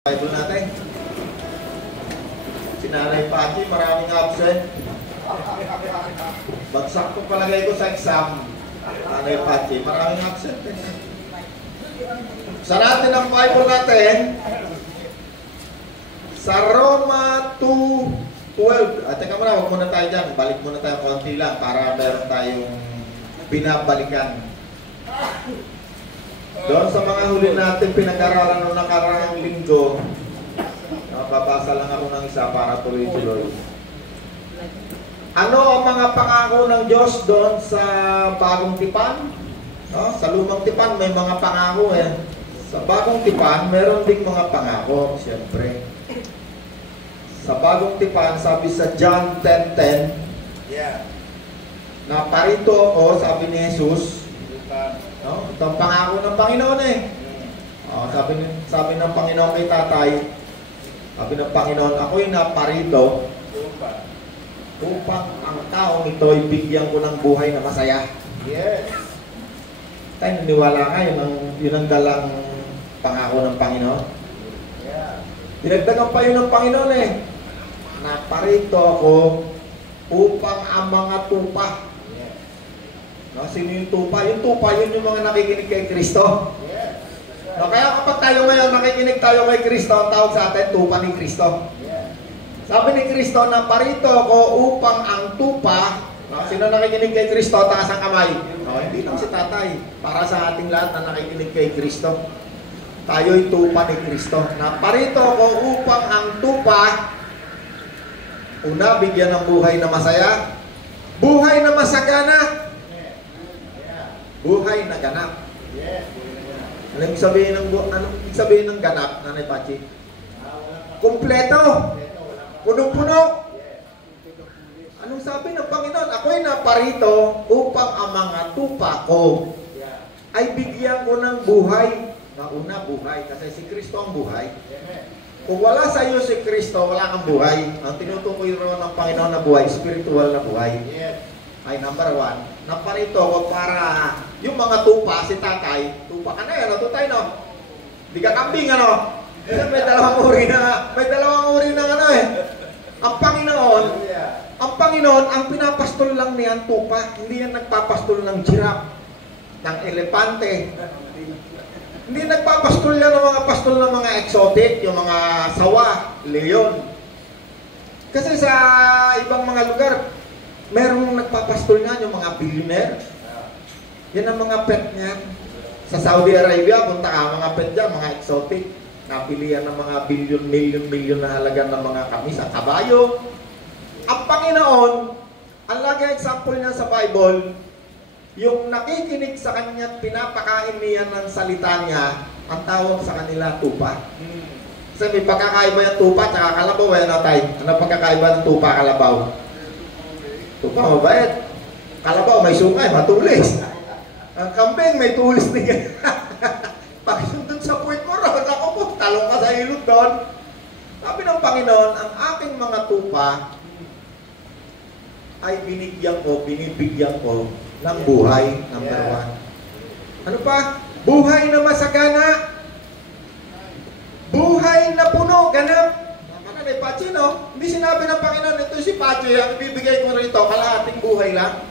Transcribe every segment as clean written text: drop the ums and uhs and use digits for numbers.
Bible natin. Si Nanay Pachi, maraming absent. Bagsak ko palagay ko sa exam. Nanay Pachi, maraming absent. Sa natin ang Bible natin, sa Roma 2:12. Teka muna, huwag muna tayo dyan. Balik muna tayo konti lang para meron tayong binabalikan. Doon sa mga huli natin pinag-aralan noong nakaraang linggo, babasa lang ako ng isa para tuloy-tuloy. Ano ang mga pangako ng Diyos doon sa bagong tipan? No? Sa lumang tipan may mga pangako eh. Sa bagong tipan, meron ding mga pangako, siyempre. Sa bagong tipan, sabi sa John 10:10, na parito ako, sabi ni Jesus, no? Ito ang pangako ng Panginoon eh. Sabi ng Panginoon kay tatay, sabi ng Panginoon, ako'y naparito upang ang taong ito ay bigyan ko ng buhay na masaya. Yes. Tayo naniwala ka, yun ang dalang pangako ng Panginoon. Yeah. Dinagdagan pa yun ng Panginoon eh. Naparito ako upang ang mga tupa. No, sino yung tupa? Yung tupa, yun yung mga nakikinig kay Kristo. Yes. No, kaya kapag tayo ngayon, nakikinig tayo kay Kristo, ang tawag sa atin, tupa ni Kristo. Yes. Sabi ni Kristo, na parito ako upang ang tupa, no, sino nakikinig kay Kristo, taas ang kamay. No, hindi lang si tatay. Para sa ating lahat na nakikinig kay Kristo. Tayo'y tupa ni Kristo. Na parito ako upang ang tupa, una, bigyan ng buhay na masaya, buhay na masagana, buhay na ganap. Yes. Anong sabihin ng ganap, Nanay Pachi? Kumpleto. Punong-puno. Anong sabi ng Panginoon? Ako'y naparito upang ang mga tupa ko ay bigyan ko ng buhay. Nauna, buhay. Kasi si Kristo ang buhay. Kung wala sa iyo si Kristo, wala kang buhay. Ang tinutukoy rin ng Panginoon na buhay, spiritual na buhay. Ay number 1. Naparito ako para yung mga tupa, si tatay, tupa ka na yan, tayo no? Di ka kambing ano? May dalawang uri na ano eh. Ang Panginoon, ang pinapastol lang niyan tupa, hindi yan nagpapastol ng giraffe, ng elepante. Hindi nagpapastol yan ng mga pastol ng mga exotic, yung mga sawa, leon. Kasi sa ibang mga lugar, merong nagpapastol nga yung mga billionaire. Yan ang mga pet niya. Sa Saudi Arabia, punta ka, mga pet dyan, mga exotic. Napilihan ng mga million na halaga ng mga kamisa, kabayo. Ang Panginoon, ang lagi example niya sa Bible, yung nakikinig sa kanya at pinapakain niya ng salita niya, ang tawag sa kanila tupa. Kasi may pagkakaiba yung tupa at kalabaw. Ano pagkakaiba ng tupa, kalabaw? Tupa, mabait. Kalabaw, may sungay, matulis. Ang kambing, may tulis niya. Pakisundot sa puwit mo ron, ako po, talong ka sa ilog doon. Sabi ng Panginoon, ang aking mga tupa ay binibigyan ko ng buhay, number 1. Ano pa? Buhay na masagana. Buhay na puno, ganap. Nanay Pachi, no? Hindi sinabi ng Panginoon, ito si Pachi, ang ibibigay ko rito, kalahating buhay lang.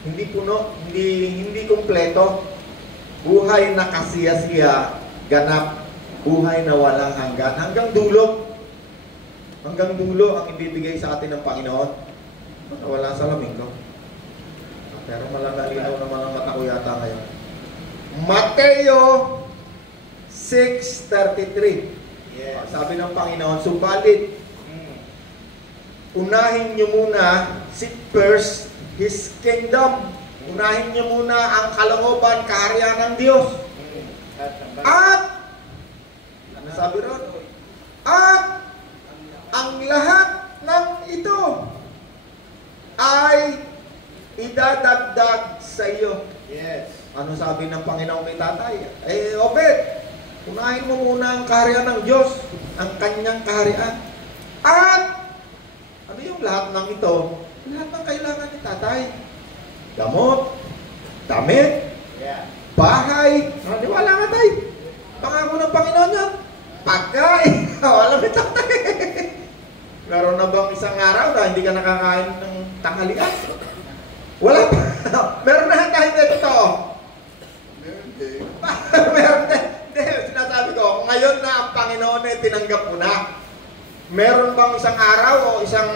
Hindi puno, hindi kumpleto. Buhay na kasiya-siya, ganap. Buhay na walang hanggan. Hanggang dulo. Hanggang dulo ang ibibigay sa atin ng Panginoon. Wala sa lamig ko. Pero malalinaw naman ang mata ko yata ngayon. Mateo 6:33. Yes. Sabi ng Panginoon, subalit, unahin nyo muna, seek first His kingdom. Unahin nyo muna ang kalooban, kaharian ng Diyos. At, ano sabi ron? At, ang lahat ng ito ay idadagdag sa iyo. Yes. Ano sabi ng Panginoon kay tatay? Obed, unahin mo muna ang kaharian ng Diyos, ang kanyang kaharian. At, ano yung lahat ng ito? Lahat ng kailangan ni tatay. Gamot, damit, bahay. Naniwala nga tayo. Pangako ng Panginoon yan. Pagkain. Alam mo tatay. Meron na bang isang araw na hindi ka nakakain ng tanghalian? Wala pa. Meron na tayo dito to. Meron din. Meron din. Hindi, sinasabi ko, ngayon na ang Panginoon ay tinanggap mo na. Meron bang isang araw o isang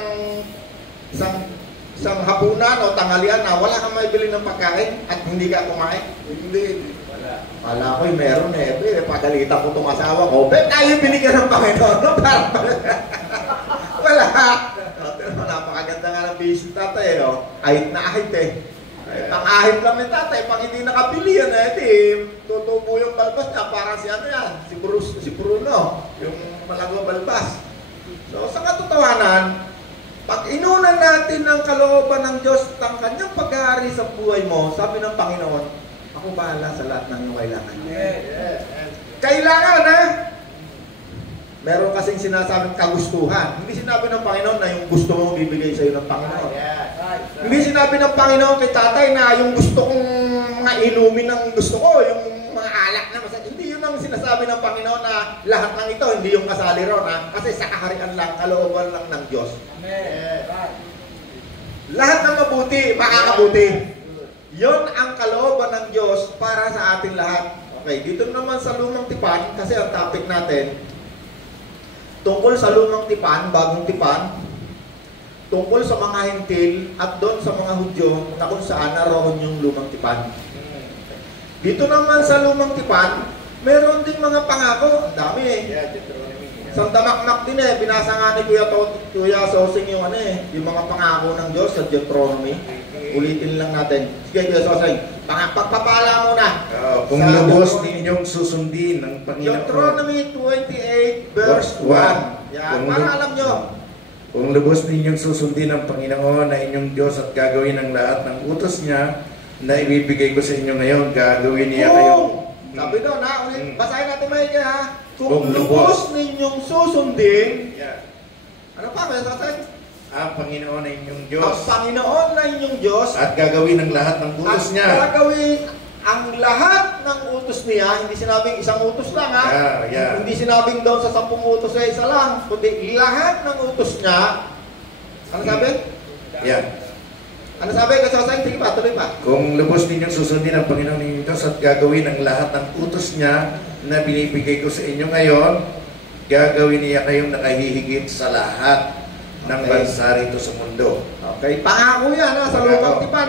hapunan o tanghalian na wala kang maibili ng pagkain at hindi ka kumain? Hindi. Wala ko'y meron pagalitan ko itong asawa ko, tayo binigyan ng Panginoon. No? Wala. Napakaganda nga ng bisita tatay. Ahit na ahit pang-ahit lang yung tatay. Pag hindi nakabili yan, tutubo yung balbas niya. Parang si ano yan, si Bruno, yung malago balbas. So sa katotohanan, pag inunan natin ng kalooban ng Diyos ang kanyang pag-aari sa buhay mo, sabi ng Panginoon, ako bahala sa lahat ng iyong kailangan. Kailangan, meron kasing sinasabing kagustuhan. Hindi sinabi ng Panginoon na yung gusto mo bibigay sa iyo ng Panginoon. Hindi sinabi ng Panginoon kay tatay na yung gusto kong mga inumin ng gusto ko, yung mga alak na masakit. Hindi yun ang sinasabi ng Panginoon na lahat ng ito, hindi yung kasali ron. Kasi sa kaharian lang, kalooban lang ng Diyos. Amen. Lahat ng mabuti, makakabuti. Yon ang kalooban ng Diyos para sa ating lahat. Okay, dito naman sa Lumang Tipan, kasi ang topic natin, tungkol sa Lumang Tipan, Bagong Tipan, tungkol sa mga Hentil at doon sa mga Hudyo na kung saan naroon yung Lumang Tipan. Dito naman sa Lumang Tipan, meron ding mga pangako. Ang dami Santa Makmak din binasa nga ni Kuya Sosing yung yung mga pangako ng Diyos sa Deuteronomy. Ulitin lang natin. Sige, Kuya Sosing, pagpapala muna. Kung lubos ninyong susundin ng Panginoon. Deuteronomy 28 verse 1. Yan, para alam nyo. Kung lubos ninyong susundin ng Panginoon na inyong Diyos at gagawin ang lahat ng utos niya na ibibigay ko sa inyo ngayon, gagawin niya kayo. Sabi doon ulit, basahin natin maigi Kung lubos ninyong susundin, ano pa, may sasayin? Ang Panginoon na inyong Diyos. Ang Panginoon na inyong Diyos. At gagawin ang lahat ng utos niya. At gagawin ang lahat ng utos niya. Hindi sinabing isang utos lang Hindi sinabing doon sa 10 utos ay isa lang. Kundi lahat ng utos niya. Ano sabi? Ano sabi? Kasasayin, sige pa, tuloy pa. Kung lubos ninyong susundin ang Panginoon ninyong Diyos at gagawin ang lahat ng utos niya na binibigay ko sa inyo ngayon, gagawin niya kayong nakahihigit sa lahat ng bansa rito sa mundo. Okay, pangako yan sa Lumang Tipan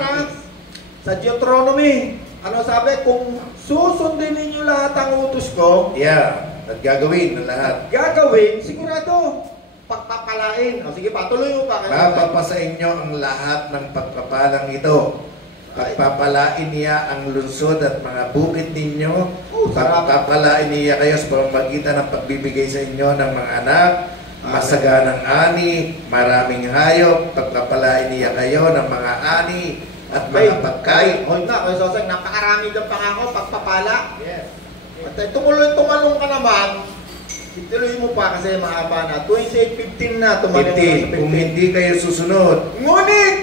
sa Deuteronomy. Ano sabi? Kung susundin ninyo lahat ang utos ko, at gagawin ng lahat. Gagawin, sigurado. Pagpapalain. Sige pa, tuloy mo pa. Papapasa inyo ang lahat ng pagpapalang ito. Pagpapalain niya ang lungsod at mga bukid ninyo. Pagpapalain niya kayo sa pamamagitan ng pagbibigay sa inyo ng mga anak, masaganang ani, maraming hayop. Pagpapalain niya kayo ng mga ani at mga pagkain. Hold na, Kuya Soseng, napakarami ng pangako, pagpapala. At tumalong ka naman, ituloy mo pa kasi mahaba na. 28:15 na, tumalong na sa 15. Kung hindi kayo susunod. Ngunit!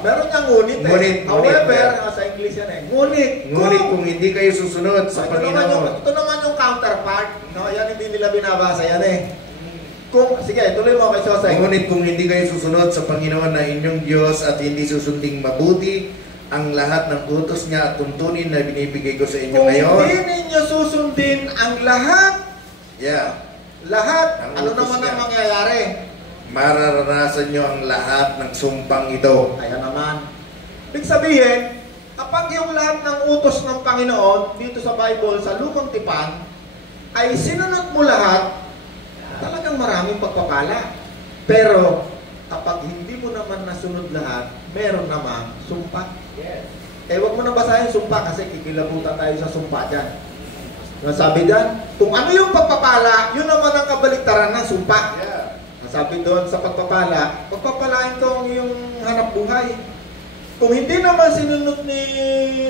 Meron niyang ngunit However, sa English yan Ngunit kung hindi kayo susunod sa Panginoon. Ito naman yung counterpart. Yan hindi nila binabasa yan sige, tuloy mo kay Soseng. Ngunit kung hindi kayo susunod sa Panginoon na inyong Diyos at hindi susunding mabuti ang lahat ng utos niya at tuntunin na binibigay ko sa inyo ngayon. Kung hindi ninyo susundin ang lahat, lahat, ano naman ang mangyayari? Mararanasan nyo ang lahat ng sumpang ito. Ayan naman. Ibig sabihin, kapag yung lahat ng utos ng Panginoon dito sa Bible, sa Lumang Tipan, ay sinunod mo lahat, talagang maraming pagpapala. Pero, kapag hindi mo naman nasunod lahat, meron naman sumpa. Huwag mo na basahin sumpa kasi kikilabutan tayo sa sumpa dyan. Sabi dyan, kung ano yung pagpapala, yun naman ang kabaliktaran ng sumpa. Sabi doon sa pagpapala, pagpapalain ko ang iyong hanap buhay. Kung hindi naman sinunod ni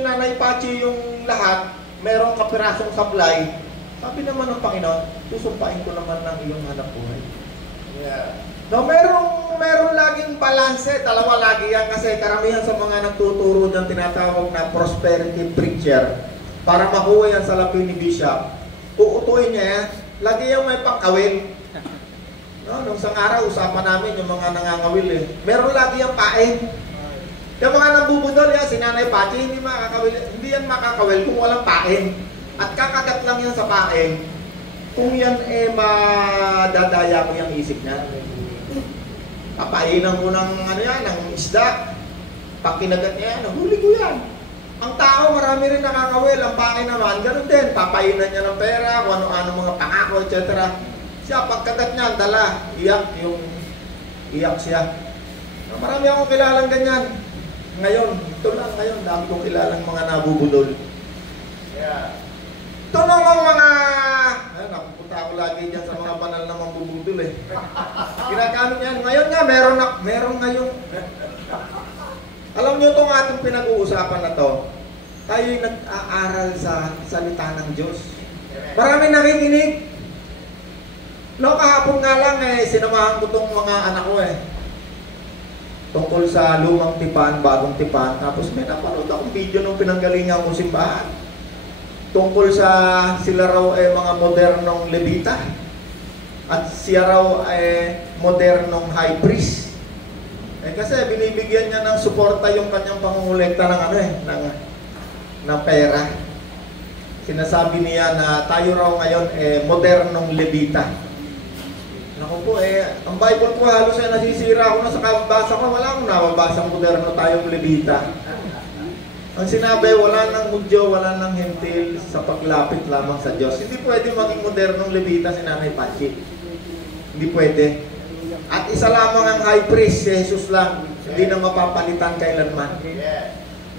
Nanay Pachi yung lahat, merong kapirasong supply, sabi naman ng Panginoon, susumpain ko naman ng iyong hanap buhay. No, meron laging balanse, dalawa lagi yan kasi karamihan sa mga nagtuturo dyan tinatawag na prosperity preacher para makuha yan sa lapi ni Bishop. Uutuin niya yan. lagi yung may pangkawil. No, nung isang araw, usapan namin yung mga nangangawil eh. Meron lagi yung pae. Yung mga nabubudol yan, si Nanay Pachi, hindi yan makakawil kung walang pae. At kakagat lang yan sa pae. Kung yan madadaya ko yung isip niya. Papainan ko ng ng isda. Pag kinagat niya yan, huli ko yan. Ang tao, marami rin nakakawil. Ang pae naman, ganun din. Papainan niya ng pera, kung ano-ano mga pangako, etc. Siya, pagkagat niya, dala, iyak siya. Marami akong kilalang ganyan. Ngayon, ito lang ngayon, dami kong kilalang mga nabubudol. Yeah. Ito namang mga, napupunta ako lagi dyan sa mga banal na mambubudol eh. Ginagamit yan. Ngayon nga, meron ngayon. Alam niyo itong ating pinag-uusapan na to, tayo'y nag-aaral sa salita ng Diyos. Marami nakikinig. No, kahapon nga lang sinamahan ko itong mga anak ko tungkol sa lumang tipan, bagong tipan. Tapos may napanood akong video ng pinanggalingan kong simbahan. Tungkol sa sila raw mga modernong levita. At siya raw modernong high priest. Kasi binibigyan niya ng suporta yung kanyang pangungulekta ng ng pera. Sinasabi niya na tayo raw ngayon modernong levita. Naku po ang Bible ko halos nasisira ako na sa kababasa ko. Wala akong nababasa moderno tayong levita. Ang sinabi, wala nang Hudyo, wala nang Hentil sa paglapit lamang sa Diyos. Hindi pwede maging modernong levita si Nanay Pachi. Hindi pwede. At isa lamang ang high priest, si Jesus lang. Hindi na mapapalitan kailanman.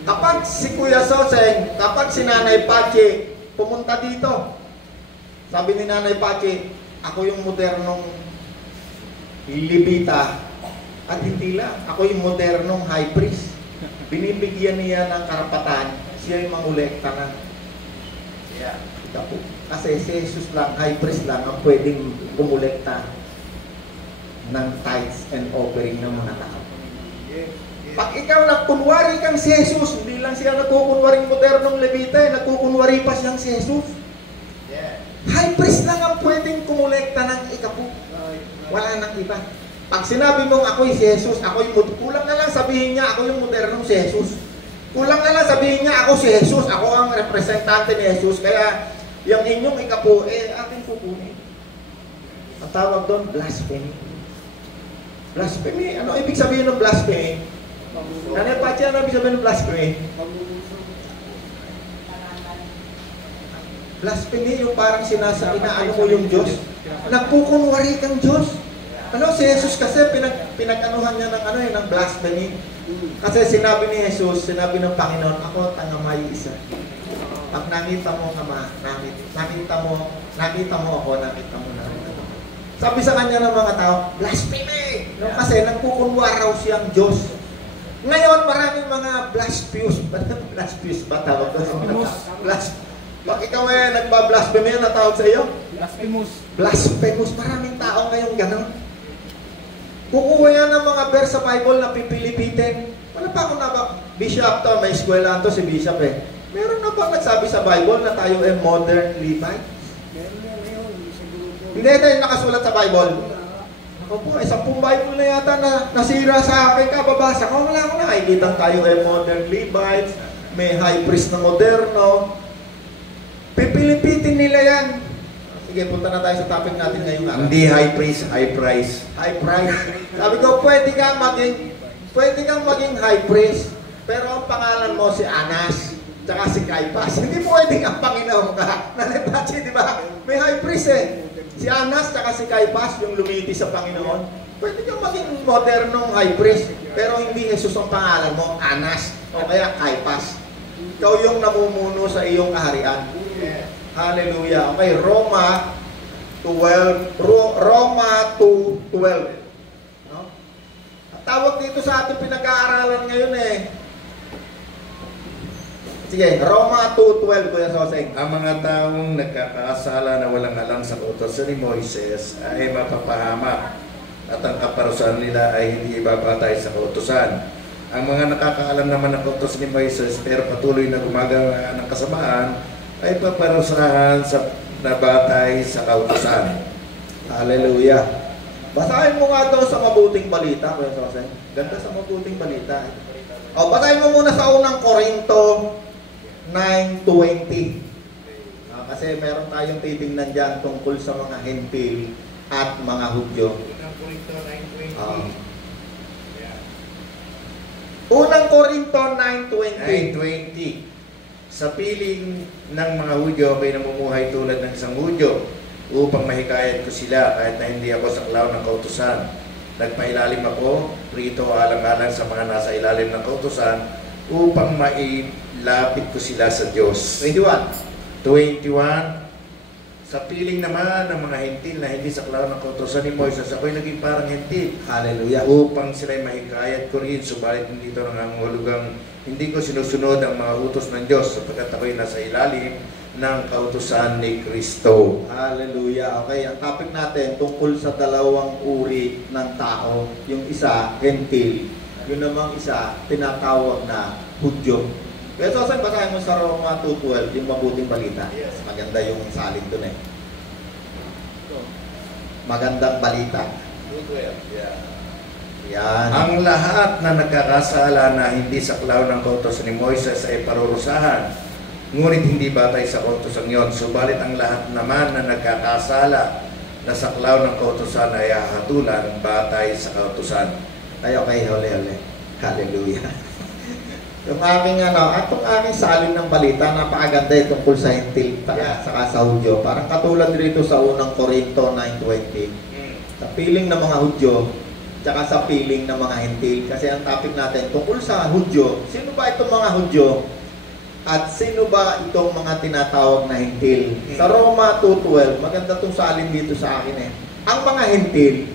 Kapag si Kuya Soseng, kapag si Nanay Pachi pumunta dito, sabi ni Nanay Pachi, ako yung modernong levita at hindi lang. Ako yung modernong high priest. Binibigyan niya ng karapatan, siya yung mangulekta na. Kasi si Jesus lang, high priest lang, ang pwedeng kumulekta ng tithes and offering ng mga tao. Pag ikaw nagkunwari kang si Jesus, hindi lang siya nagkukunwaring modernong levita, nagkukunwari pa siyang si Jesus. High priest lang ang pwedeng kumulekta ng ikapu. Wala nang iba. Pag sinabi mong ako'y si Jesus, kulang na lang sabihin niya ako yung modernong si Jesus. Kulang na lang sabihin niya ako si Jesus, ako ang representante ni Jesus, kaya yung inyong ikapu, ating kukunin. Ang tawag doon, blasphemy. Blasphemy, ano ibig sabihin ng blasphemy? Nanay Pachi, ano ibig sabihin ng blasphemy? Blasphemy, yung parang inaano mo yung Diyos. Nagkukunwari kang Diyos. Si Jesus kasi pinag-anuhan niya ng blasphemy. Kasi sinabi ni Jesus, sinabi ng Panginoon, ako tangamay isa. Pag nakita mo Ama, nakita mo ako, nakita mo na ako. Sabi sa kanya ng mga tao, blasphemy! Kasi nagkukunwari raw siyang Diyos. Ngayon, maraming mga blasphemous. Blasphemous ba tawag doon? Pag ikaw nagba-blasphemy, ano tawag sa iyo? Blasphemous. Blasphemous. Maraming tao ngayon gano'n. Kukuha yan ng mga verse sa Bible na pipilipitin. Wala pa ako Bishop to, may eskwela to si Bishop Meron na ba nagsabi sa Bible na tayo modern Levite? Hindi tayo nakasulat sa Bible. Ako po, 10 Bible na yata na nasira sa akin kababasa ko. Wala ko na. Nakikita tayo modern Levites, may high priest na moderno. Pipilipitin nila yan. Sige, punta na tayo sa topic natin ngayong araw. Hindi high priest, high price. High price. Sabi ko, pwede kang maging high priest, pero ang pangalan mo si Anas, tsaka si Caiphas. Hindi pwedeng ang Panginoon ka. Nanay Pachi, di ba? May high priest Si Anas, tsaka si Caiphas, yung lumiti sa Panginoon. Pwede kang maging modernong high priest, pero hindi Jesus ang pangalan mo, Anas, o kaya Caiphas. Ikaw yung namumuno sa iyong kaharian. Hallelujah. Okay, Roma 2:12. No? At tawag dito sa ating pinag-aaralan ngayon Sige, Roma 2:12, Kuya Soseng. Ang mga taong nagkakasala na walang alang sa kautosan ni Moises ay mapapahamak at ang kaparusahan nila ay hindi ibabatay sa kautosan. Ang mga nakakaalam naman ng kautosan ni Moises pero patuloy na gumagawa ng kasamaan ay paparusahan sa na batay sa kautusan. Hallelujah. Basahin mo nga daw sa mabuting balita, Kuya Jose. Ganda sa mabuting balita. O, basahin mo muna sa unang Korinto 9:20. Kasi meron tayong titingnan dyan tungkol sa mga hentil at mga Hudyo. Unang Korinto 9:20. Unang Korinto 9:20. 9:20. Sa piling ng mga Hudyo, ako'y namumuhay tulad ng isang Hudyo upang mahikayat ko sila kahit na hindi ako sa klaw ng kautusan. Nagpailalim ako rito alang-alang sa mga nasa ilalim ng kautusan upang mailapit ko sila sa Diyos. 21. Sa piling naman ng mga hentil na hindi sa klaw ng kautusan ni Moises, ako'y naging parang hentil. Hallelujah. Upang sila'y mahikayat ko rin, subalit hindi ito nangangahulugang hindi ko sinusunod ang mga utos ng Diyos sapagkat ako'y nasa ilalim ng kautusan ni Kristo. Hallelujah. Okay, ang topic natin tungkol sa dalawang uri ng tao. Yung isa, hentil. Yung namang isa, tinatawag na Hudyo. Kaya saan basahin mo sa Roma 2:12, yung mabuting balita. Yes. Maganda yung salin dun eh. Magandang balita. 2:12. Yeah. Yan. Ang lahat na nagkakasala na hindi sa klaw ng kautusan ni Moises ay parurusahan, ngunit hindi batay sa kautusan yon. Subalit ang lahat naman na nagkakasala na sa klaw ng kautusan ay hahatulan batay sa kautusan. Tayo kay hole-hole. Hallelujah. Yung aking atong aking salin ng balita, napakaganda tungkol sa hentil saka sa Hudyo. Parang katulad dito sa unang Korinto 9:20. Sa piling ng mga Hudyo, tsaka sa piling ng mga hentil. Kasi ang topic natin tungkol sa Hudyo, sino ba itong mga Hudyo? At sino ba itong mga tinatawag na hentil? Sa Roma 2:12, maganda itong salin dito sa akin eh. Ang mga hentil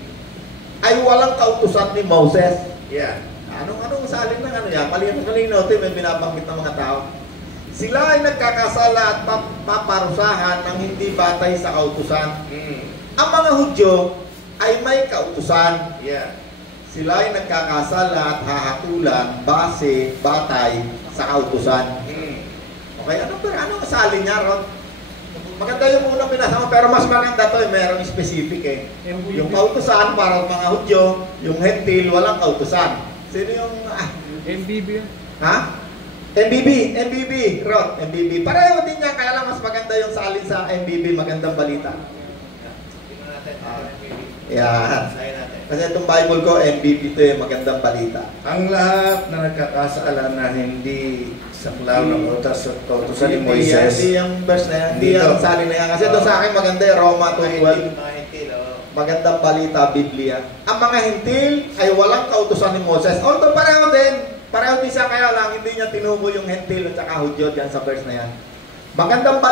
ay walang kautusan ni Moses. Yeah. Anong salin ng yan? Malinaw ito, may binabanggit ng mga tao. Sila ay nagkakasala at paparusahan ng hindi batay sa kautusan. Ang mga Hudyo ay may kautusan. Yeah. Sila ay nagkakasala at hahatulan batay sa kautusan. Okay, anong salin niya, Rod? Maganda yung unang pinasama, pero mas maganda to, merong specific eh. Yung kautusan para sa mga Hudyo, yung hentil, walang kautusan. Sino yung... MBB. Ha? MBB, Rod, MBB. Pareho din yan, kaya lang mas maganda yung salin sa MBB, magandang balita. Yan. Kasi itong Bible ko, MBB ito yung magandang balita. Ang lahat na nagkakasala na hindi sa klaw ng kautusan ni Moises. Hindi yung verse na yan, hindi yung salin na yan. Kasi ito sa akin maganda yung Roma 2:12. Magandang balita, Biblia. Ang mga hentil ay walang kautusan ni Moses. Although pareho din siya, kaya lang hindi niya tinubo yung hentil at saka Hudyo dyan sa verse na yan. Magandang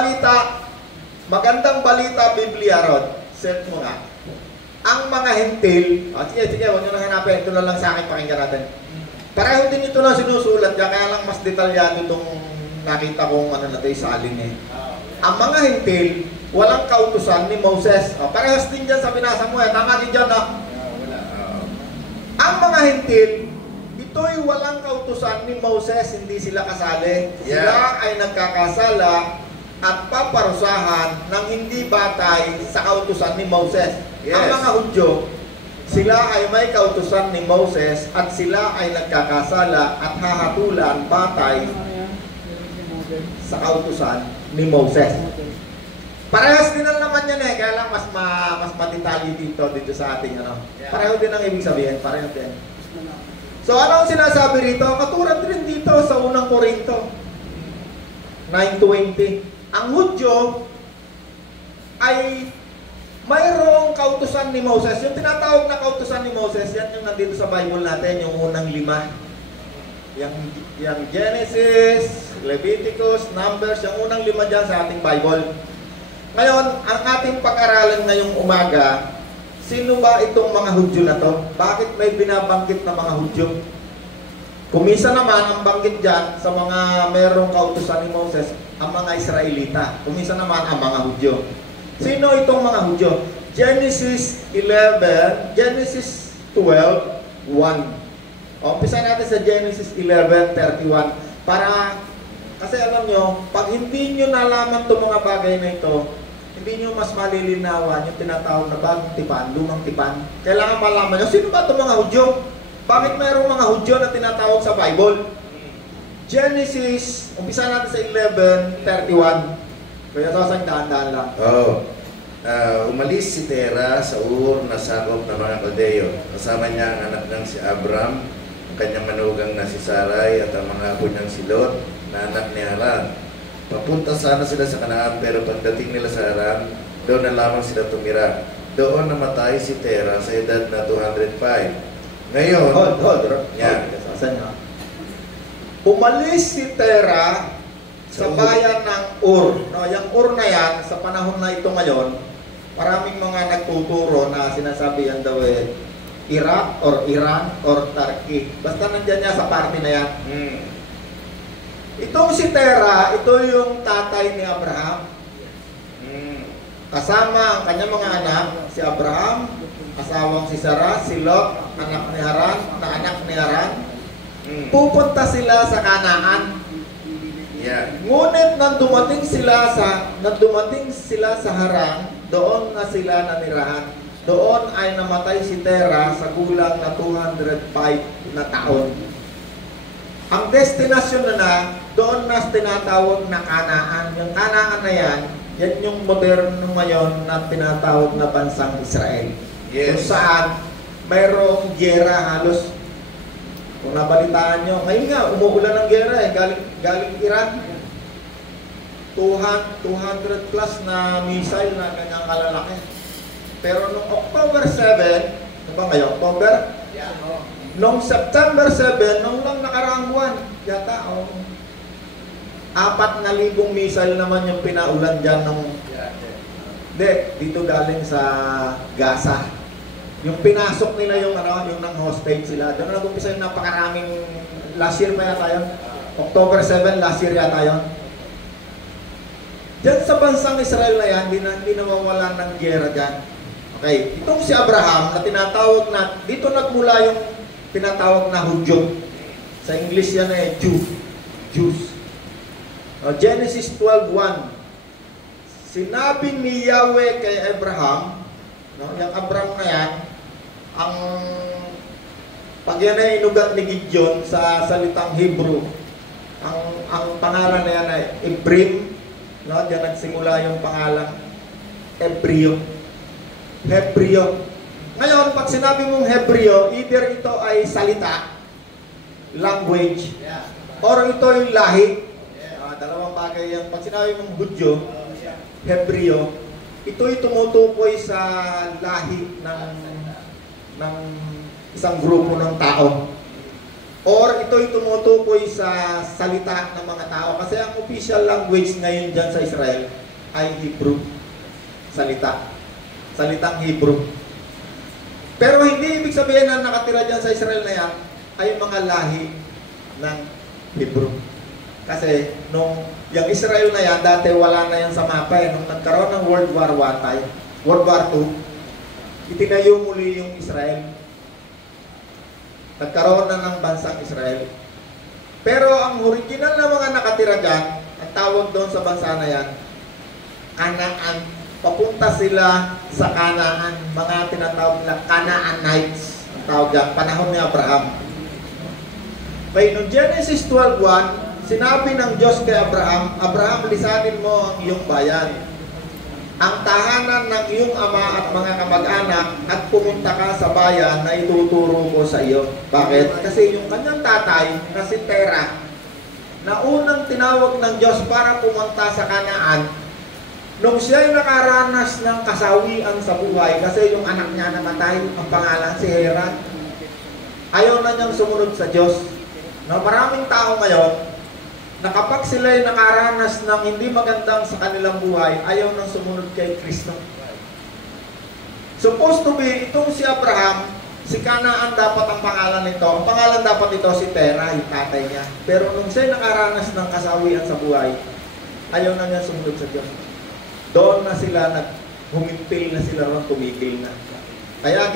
balita, Biblia, Rod. Search mo nga. Ang mga hentil, sige, huwag nyo nang hanapin. Ito na lang sa akin, pakinggan natin. Pareho din ito na sinusulat niya, kaya lang mas detalyado itong nakita kong salin eh. Ang mga hentil, walang kautusan ni Moses. Parehas din dyan sa binasa mo eh. Tama din dyan, no? Ang mga hentil, ito'y walang kautusan ni Moses, hindi sila kasali. Sila ay nagkakasala at paparusahan ng hindi batay sa kautusan ni Moses. Ang mga Hudyo, sila ay may kautusan ni Moses at sila ay nagkakasala at hahatulan batay sa kautusan ni Moses. Parehas din ang naman yan eh, kaya lang mas matitali dito sa ating Pareho din ang ibig sabihin, pareho din. So ano ang sinasabi rito? Katulad rin dito sa unang Korinto 9:20. Ang Hudyo ay mayroong kautusan ni Moses. Yung tinatawag na kautusan ni Moses, yan yung nandito sa Bible natin, yung unang 5. Yung Genesis, Leviticus, Numbers, yung unang 5 dyan sa ating Bible. Ngayon, ang ating pag-aralan ngayong umaga, sino ba itong mga Hudyo na to? Bakit may binabanggit na mga Hudyo? Kumisa naman, ang banggit dyan sa mga merong kautusan ni Moses, ang mga Israelita. Kumisa naman ang mga Hudyo. Sino itong mga Hudyo? Genesis 12, 1. Umpisa natin sa Genesis 11:31. Kasi alam nyo, pag hindi nyo nalaman itong mga bagay na ito, hindi nyo mas malilinawan yung tinatawag na bagong tipan, lumang tipan. Kailangan malaman nyo, sino ba itong mga Hudyo? Bakit mayroong mga Hudyo na tinatawag sa Bible? Genesis, umpisa natin sa 11:31. Kaya sasang daan-daan lang. Umalis si Tera sa Ur na sakop ng mga Kaldeo. Kasama niya ang anak ng si Abram, ang kanyang manugang na si Sarai at ang mga apo niyang si Lot na anak ni Haran. Papunta sana sila sa Kanaan, pero pagdating nila sa Haran, doon na lamang sila tumira. Doon namatay si Tera sa edad na 205. Ngayon, Hold. Yeah. Saan nga? Umalis si Tera sa bayan ng Ur. No, yung Ur na yan, sa panahon na ito ngayon, maraming mga nagtuturo na sinasabi yan daw Iraq or Iran or Turkey. Basta nandyan niya sa party na yan. Itong si Tera, ito yung tatay ni Abraham. Kasama ang kanyang mga anak, si Abraham, asawang si Sarah, si Lot, anak ni Haran, na anak ni Haran. Pupunta sila sa Kanaan. Yeah. Ngunit nang dumating sila sa Haran, doon na sila nanirahan. Doon ay namatay si Tera sa gulang na 205 na taon. Ang destinasyon na doon na tinatawag na Kanaan. Yung Kanaan na yan yung moderno ngayon na tinatawag na bansang Israel. Yes. Kung saan mayroong giyera halos. Kung nabalitaan nyo, ngayon nga, umuulan ng giyera galing Iran. 200 plus na missile na ganyang kalalaki. Pero noong October 7, ano ba ngayon? October? Yeah. Noong September 7, noong lang nakaraang buwan, yata, 4,000 missile naman yung pinaulan dyan nung... Hindi, dito galing sa Gaza. Yung pinasok nila yung nang hostage sila. Doon na nag-umpisa yung napakaraming... Last year pa yata yun? October 7, last year yata yun? Diyan sa bansang Israel na yan, hindi nawawalan ng giyera dyan. Okay, itong si Abraham na tinatawag na, dito nagmula yung tinatawag na Hudyo. Sa English yan Jews. Genesis 12:1. Sinabi ni Yahweh kay Abraham, yung Abraham na yan, pag yan ay inugat ni Gideon sa salitang Hebrew, ang pangalan na yan ay Ibrim, diyan nagsimula yung pangalan Hebreo. Ngayon, pag sinabi mong Hebreo, either ito ay salita, language, or ito yung lahi. Dalawang bagay yan. Pag sinabi mong Hudyo, Hebreo, ito'y tumutukoy sa lahi ng isang grupo ng tao. Or ito'y tumutukoy sa salita ng mga tao. Kasi ang official language ngayon dyan sa Israel ay Hebrew. Salitang Hebrew. Pero hindi ibig sabihin na nakatira dyan sa Israel na yan ay mga lahi ng Hebrew. Kasi yung Israel na yan, dati wala na yan sa mapa Nung nagkaroon ng World War II, itinayo muli yung Israel. Nagkaroon na ng bansang Israel. Pero ang original na mga nakatira dyan, ang tawag doon sa bansa na yan, Kanaan. Papunta sila sa Kanaan, mga tinatawag na Canaanites. Ang tawag dyan, panahon ni Abraham. Kaya noong Genesis 12:1, sinabi ng Diyos kay Abraham, Abraham, lisanin mo ang iyong bayan, ang tahanan ng iyong ama at mga kamag-anak, at pumunta ka sa bayan na ituturo ko sa iyo. Bakit? Kasi yung kanyang tatay na si Tera, na unang tinawag ng Diyos para pumunta sa Kanaan, nung siya'y nakaranas ng kasawian sa buhay, kasi yung anak niya namatay, ang pangalan si Heran, ayaw na niyang sumunod sa Diyos. Maraming tao ngayon, na kapag sila'y nakaranas ng hindi magandang sa kanilang buhay, ayaw nang sumunod kay Kristo. Supposed to be, itong si Abraham, si Kanaan dapat ang pangalan nito. Ang pangalan dapat ito si Tera, yung tatay niya. Pero nung siya'y nakaranas ng kasawian sa buhay, ayaw na niya sumunod sa Diyos. Doon na sila, humimpil na sila ron, tumigil na. Kaya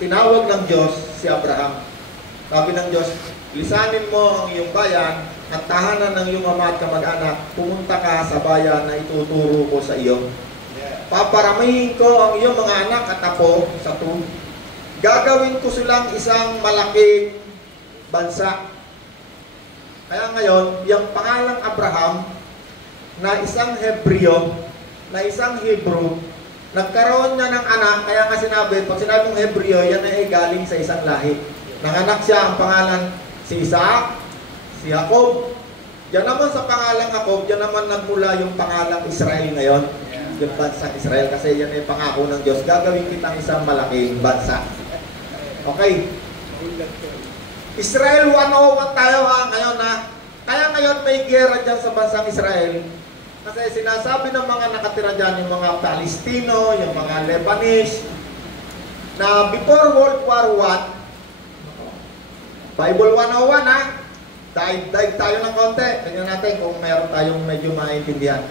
tinawag ng Diyos si Abraham. Sabi ng Diyos, lisanin mo ang iyong bayan, at tahanan ng iyong ama at kamag-anak, pumunta ka sa bayan na ituturo ko sa iyo. paparamihin ko ang iyong mga anak at apo sa 2. Gagawin ko silang isang malaking bansa. Kaya ngayon, yung pangalang Abraham, na isang Hebreo, na isang Hebrew, nagkaroon niya ng anak, kaya nga sinabi, pag sinabing Hebreo, yan ay galing sa isang lahi. Nanganak siya, ang pangalan, si Isaac, si Jacob. Diyan naman sa pangalang Jacob, diyan naman nagmula yung pangalang Israel ngayon. Yung bansang Israel, kasi yan ay pangako ng Diyos. Gagawin kitang isang malaking bansa. Okay. Israel 101 tayo ngayon Kaya ngayon may gera dyan sa bansang Israel. Kasi sinasabi ng mga nakatira dyan, yung mga Palestino, yung mga Lebanese, na before World War I, Bible 101 dive tayo ng konti. Tingnan natin kung meron tayong medyo maintindihan.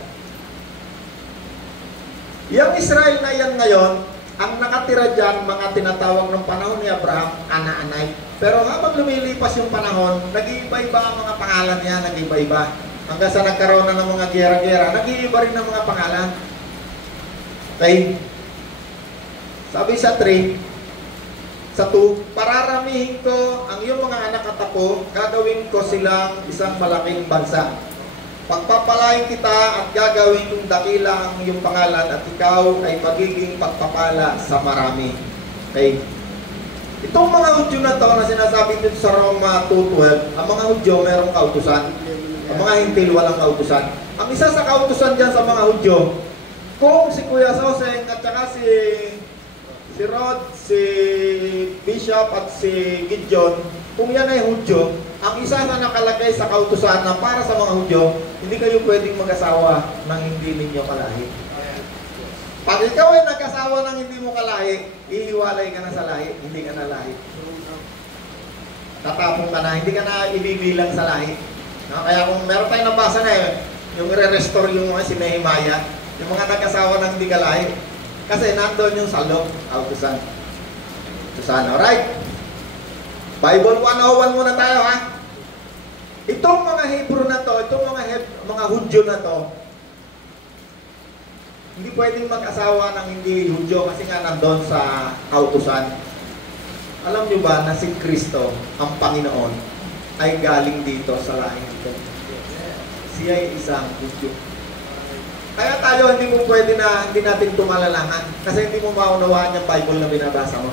Yung Israel na yan ngayon, ang nakatira dyan, mga tinatawag ng panahon ni Abraham, ana-anay. Pero habang lumilipas yung panahon, nag-iiba-iba ang mga pangalan niya, nag-iiba-iba. Hanggang sa nagkaroon na ng mga gera-gera, nag-iiba rin ng mga pangalan. Okay? Sabi sa 3, sa 2, pararamihin ko ang iyong mga anak at apo, gagawin ko silang isang malaking bansa. Pagpapalain kita at gagawin kong dakila ang iyong pangalan at ikaw ay magiging pagpapala sa marami. Okay? Itong mga Hudyo na to na sinasabi dito sa Roma 2:12, ang mga Hudyo merong kautusan. Ang mga Hintil walang kautusan. Ang isa sa kautusan dyan sa mga Hudyo, kung si Kuya Soseng at saka si Rod, si Bishop at si Gideon, kung yan ay Hudyo, ang isa na nakalagay sa kautusan na para sa mga Hudyo, hindi kayo pwedeng mag-asawa ng hindi ninyo kalahi. Pag ikaw ay nag-asawa ng hindi mo kalahi, ihiwalay ka na sa lahi, hindi ka na lahi. Tatapong ka na, hindi ka na ibibilang sa lahi. Kaya kung meron tayong nabasa na yung re-restore yung mga si Nehemiah, yung mga nag-asawa ng hindi kalahi, kasi nandun yung sa law, kautusan. Kautusan, alright? Bible 101 muna tayo Itong mga Hebrew na to, itong mga Hudyo na to, hindi pwedeng mag-asawa ng hindi Hudyo kasi nga nandun sa kautusan. Alam nyo ba na si Kristo, ang Panginoon, ay galing dito sa lahing ito? Siya ay isang Hudyo. Kaya tayo hindi mo pwede na hindi natin tumalalangan kasi hindi mo maunawaan yung Bible na binabasa mo.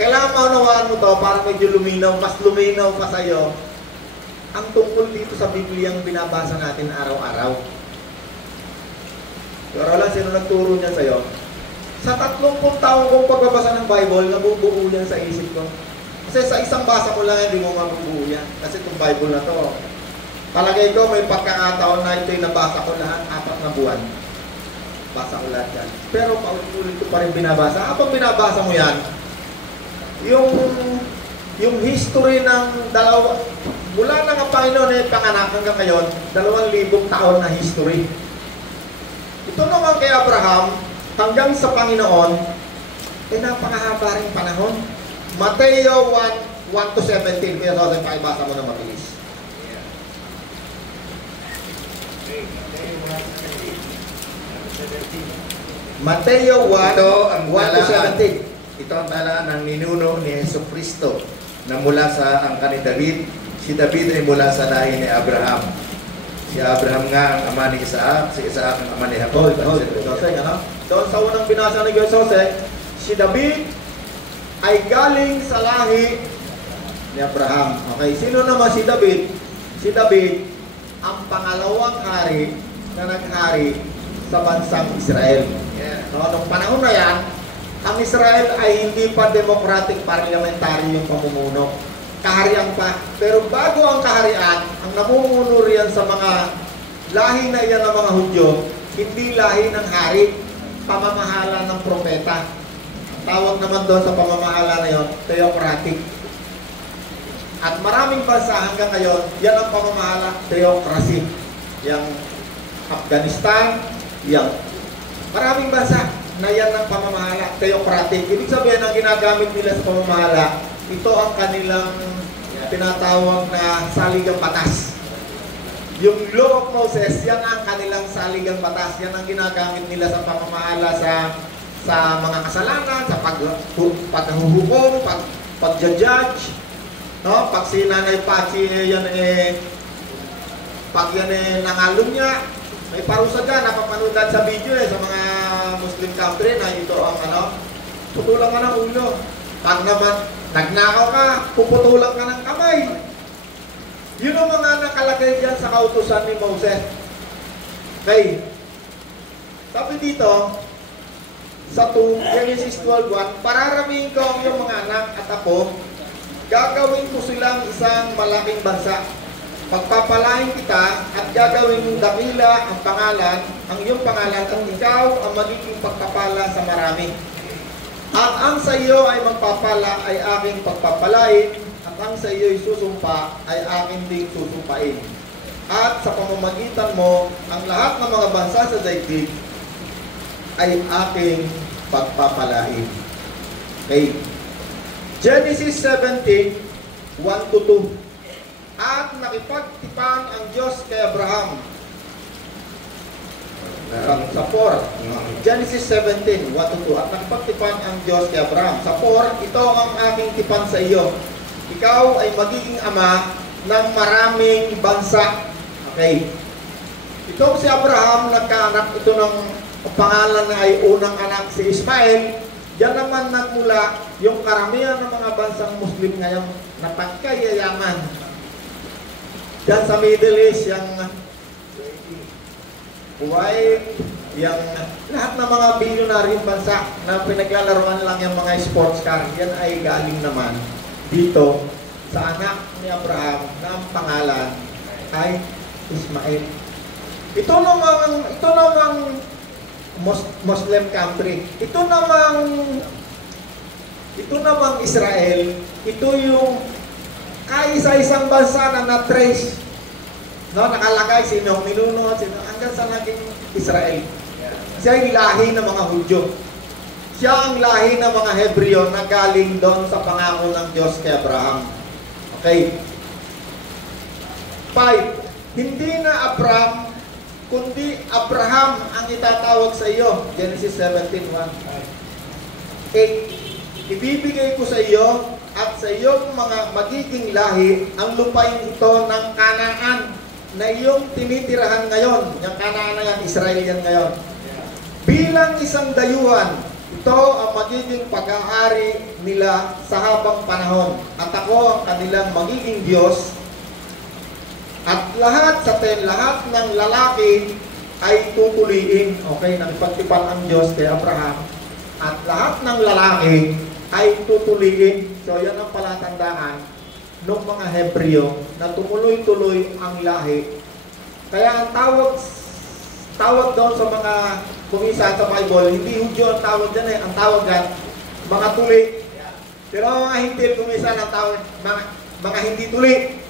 Kailangan maunawaan mo to para medyo luminaw, mas luminaw pa sa'yo ang tungkol dito sa Bibliang binabasa natin araw-araw. Pero lang, sino nagturo niya sa'yo? Sa 30 taon kong pagbabasa ng Bible, nabubuo yan sa isip ko. Kasi sa isang basa ko lang, hindi mo mabubuo yan. Kasi itong Bible na to, palagay ko may pagkakataon na ito'y nabasa ko lahat, 4 na buwan. Basa ko lahat yan. Pero paulit-ulit ko pa rin binabasa. Habang binabasa mo yan, yung history ng mula na ang Panginoon ay panganak hanggang ngayon, 2,000 taon na history. Ito naman kay Abraham, hanggang sa Panginoon, napakahaba rin panahon. Mateo 1:1-17, kaya sa pakibasa mo na mabilis. Mateo 1:1-17. Ito ang talaan ng ninuno ni Jesucristo na mula sa angkan ni David. Si David ay mula sa lahi ni Abraham. Si Abraham nga ang ama ni Isaac, si Isaac ang ama ni Jacob. Doon sa unang binasa ni Jose, si David ay galing sa lahi ni Abraham. Okay, sino naman si David? Si David ang pangalawang hari na naghari sa bansang Israel. Noong panahon na yan, ang Israel ay hindi pa democratic parliamentary yung pamumuno. Kaharian pa. Pero bago ang kaharian, ang namumuno riyan sa mga lahi na iyan ng mga Hudyo, hindi lahi ng hari, pamamahala ng propeta. Tawag naman doon sa pamamahala na yon, theocratic. At maraming bansa hanggang ngayon, yan ang pamamahala, theocracy. Yang Afghanistan, yang maraming bansa na yan ang pamamahala, theocratic. Ibig sabihin, ang ginagamit nila sa pamamahala, ito ang kanilang tinatawag na saligang batas. Yung law of Moses, yan ang kanilang saligang batas. Yan ang ginagamit nila sa pamamahala sa mga kasalanan, sa paghuhukom, pag-judge, no? Pag si Nanay Pachi, pag yan nangalong niya, may parusa dyan, napapanood sa video sa mga Muslim country na ito ang putulang ka ng ulo. Pag naman nagnakaw ka, puputulang ka ng kamay. Yun ang mga nakalagay dyan sa kautusan ni Moses. Okay. Sabi dito, sa Genesis 12:1, pararamihin ko ang iyong mga anak at ako, gagawin ko silang isang malaking bansa. Pagpapalain kita at gagawin mong dakila ang iyong pangalan at ikaw ang magiging pagpapala sa marami. At ang sa iyo ay magpapala ay aking pagpapalain, at ang sa iyo ay susumpa ay aking ding susumpain. At sa pamamagitan mo, ang lahat ng mga bansa sa daigdig ay aking pagpapalain. Okay. Genesis 17, 1-2. At nakipagtipan ang Diyos kay Abraham. Sa 4. Genesis 17, 1-2. At nakipagtipan ang Diyos kay Abraham. Sa 4, ito ang aking tipan sa iyo. Ikaw ay magiging ama ng maraming bansa. Okay. Itong si Abraham, nagkaanak ito ng pangalan na ay unang anak si Ismael. Diyan naman nagmula yung karamihan ng mga bansang Muslim ngayon na pagkayayaman. Diyan sa Middle East, yung Kuwait, yung lahat ng mga bilyonaryong bansa na pinaglalaroan lang yung mga sports car, yan ay galing naman dito sa anak ni Abraham na ang pangalan ay Ismael. Ito namang Muslim country. Ito namang Israel. Ito yung kaisa-isang bansa na na-trace. No, nakalagay sinong ninuno, hanggang sa naging Israel. Siya yung lahi ng mga Hudyo. Siya ang lahi ng mga Hebreo na galing doon sa pangako ng Diyos kay Abraham. Okay. 5. Hindi na Abraham, kundi Abraham ang itatawag sa iyo. Genesis 17:1. 8. Ibibigay ko sa iyo at sa iyong mga magiging lahi ang lupain ito ng Kanaan na iyong tinitirahan ngayon. Yung Kanaan na yan, Israel yan ngayon. Bilang isang dayuhan, ito ang magiging pag-aari nila sa habang panahon. At ako ang kanilang magiging Diyos. At lahat ng lalaki ay tutuliin. Okay, nakipagtipan ang Diyos kay Abraham. At lahat ng lalaki ay tutuliin. So yan ang palatandaan ng mga Hebreo na tumuloy-tuloy ang lahi. Kaya ang tawag doon sa mga kumisa sa Bible, hindi Hudyo ang tawag dyan Ang tawag dyan, mga tuli. Pero mga hindi kumisa ang tawag, mga hindi tuli.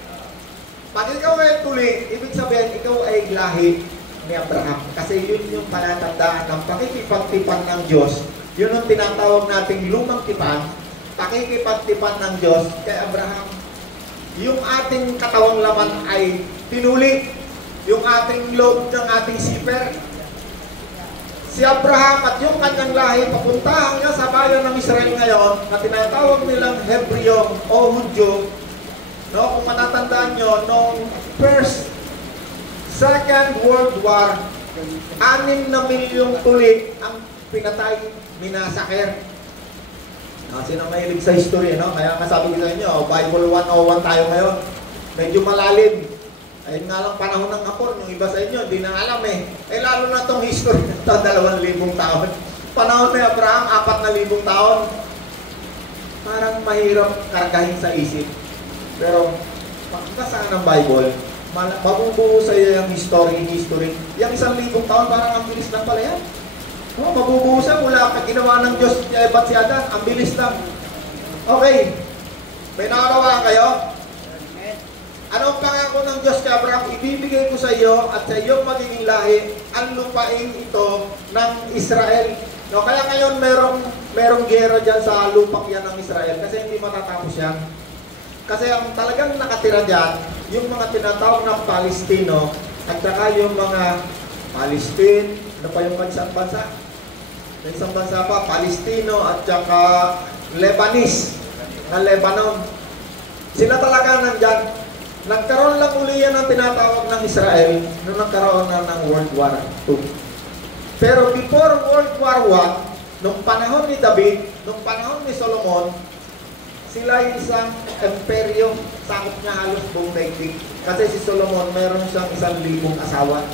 Pag ikaw ay tuli, ibig sabihin ikaw ay lahi ni Abraham. Kasi yun yung palatandaan ng pakikipagtipan ng Diyos. Yun ang tinatawag nating lumang tipan, pakikipagtipan ng Diyos kay Abraham. Yung ating katawang laman ay pinuli. Yung ating loob ng ating siper. Si Abraham at yung kanyang lahi papunta hanggang sa bayan ng Israel ngayon na tinatawag nilang Hebreo o Hudyo. No, kung matatandaan nyo, noong Second World War, 6 na milyong tuli ang pinatay, minasakir. Sino mahilig sa history, no? Kaya kasabi ko sa inyo, Bible 101 tayo ngayon. Medyo malalim. Ayun nga lang panahon ng hapon, yung iba sa inyo, hindi na alam lalo na itong history na ito, 2,000 taon. Panahon ni Abraham, 4,000 taon. Parang mahirap kargahin sa isip. Pero, pagkasaan ng Bible, mabubuo sa iyo yung history. Yung 1,000 taon, parang ang bilis lang pala yan. Mabubuo siya, wala ka ginawa ng Diyos, ba't si Adan? Ang bilis lang. Okay. May nakakawa kayo? Anong pangako ng Diyos kay Abraham? Ibibigay ko sa iyo at sa iyong magiging lahi ang lupain ito ng Israel. No, kaya ngayon merong gera dyan sa lupak yan ng Israel kasi hindi matatapos yan. Kasi ang talagang nakatira dyan, yung mga tinatawag na Palestino, at saka yung mga Palestine, ano pa yung bansa? May isang bansa pa, Palestino, at saka Lebanese, na Lebanon. Sila talaga nandyan. Nagkaroon lang uli yan ang tinatawag ng Israel nung nagkaroon na ng World War II. Pero before World War I, nung panahon ni David, nung panahon ni Solomon, sila yung isang imperyo, sakop niya halos buong daigdig. Kasi si Solomon, meron siyang 1,000 asawa.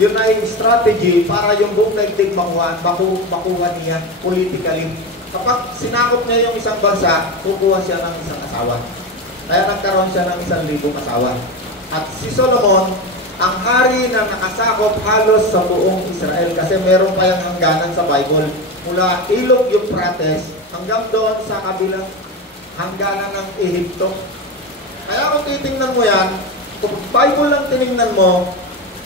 Yun ay strategy para yung buong daigdig makuha niya politically. Kapag sinakop niya yung isang bansa, kukuha siya ng isang asawa. Kaya nagkaroon siya ng 1,000 asawa. At si Solomon, ang hari na nakasakop halos sa buong Israel. Kasi meron pa yung hangganan sa Bible. Mula Ilog Euphrates hanggang doon sa kabilang hangganan ng Ehipto. Kaya kung titingnan mo yan, kung Bible lang tinignan mo,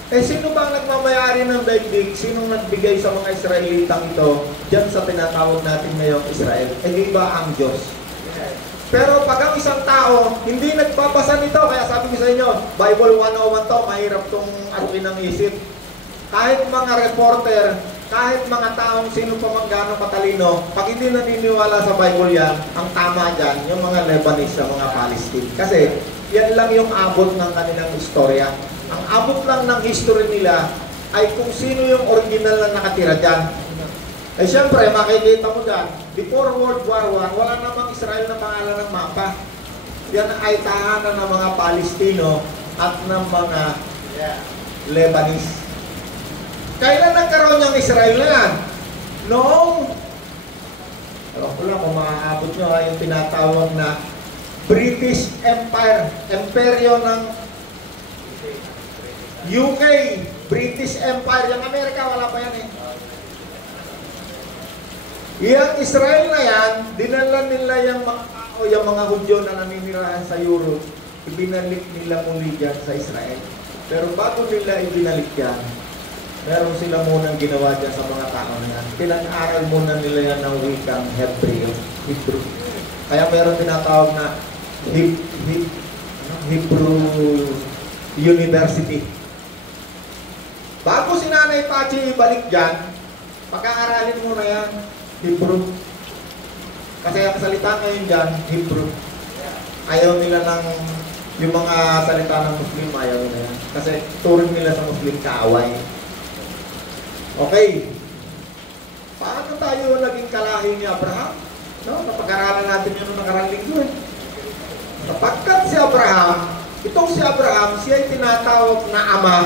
sino ba ang nagmamayari ng daigdig? Sinong nagbigay sa mga Israelitang ito dyan sa tinatawag natin ngayong Israel? Di ba ang Diyos? Pero pag ang isang tao, hindi nagbabasa nito, kaya sabi ko sa inyo, Bible 101 to, mahirap tong aruin ng isip. Kahit mga reporter, kahit mga taong sino pa man gano'ng matalino, pag hindi naniniwala sa Bible yan, ang tama dyan, yung mga Lebanese sa mga Palestine. Kasi yan lang yung abot ng kanilang istorya. Ang abot lang ng history nila ay kung sino yung original na nakatira dyan. Siyempre, makikita mo dyan, before World War I, wala namang Israel na pangalan ng mapa. Yan ay tahanan ng mga Palestino at ng mga Lebanese. Kailan nagkaroon ng Israel na yan? Noong, alam ko lang kung maaabot nyo, yung tinatawag na British Empire, imperyo ng UK, British Empire. Yung Amerika, wala pa yan eh. Yung Israel na yan, dinala nila yung mga tao, yung mga Hudyo na naninirahan sa Europe, ibinalik nila muli dyan sa Israel. Pero bago nila ibinalik yan, meron sila munang ginawa dyan sa mga tao na yan. Pinag-aral muna nila yan ng wikang Hebrew. Kaya meron tinatawag na Hebrew University. Bago si Nanay Pachi ibalik dyan, pag-aaralin muna yan, Hebrew. Kasi ang salita ngayon dyan, Hebrew. Ayaw nila ng, yung mga salita ng Muslim, ayaw nila yan. Kasi turing nila sa Muslim kaaway. Okay. Paano tayo naging kalahi ni Abraham? No, napag-aralan natin yun noong nakarang linggo eh. Sapagkat si Abraham, itong si Abraham, siya ay tinatawag na ama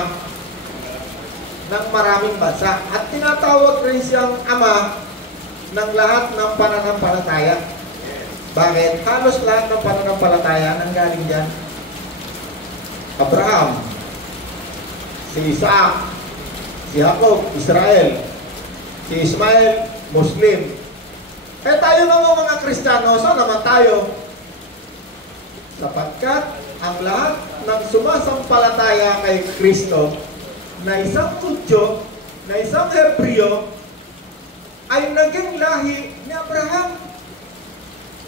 ng maraming bansa. At tinatawag rin siyang ama ng lahat ng pananampalataya. Bakit? Halos lahat ng pananampalataya nanggaling dyan. Abraham, si Isaac, si Jacob, Israel, si Ismael, Muslim. Tayo naman mga Kristiyano, saan naman tayo? Sapagkat ang lahat ng sumasampalataya kay Kristo na isang Hudyo, na isang Hebreo, ay naging lahi ni Abraham.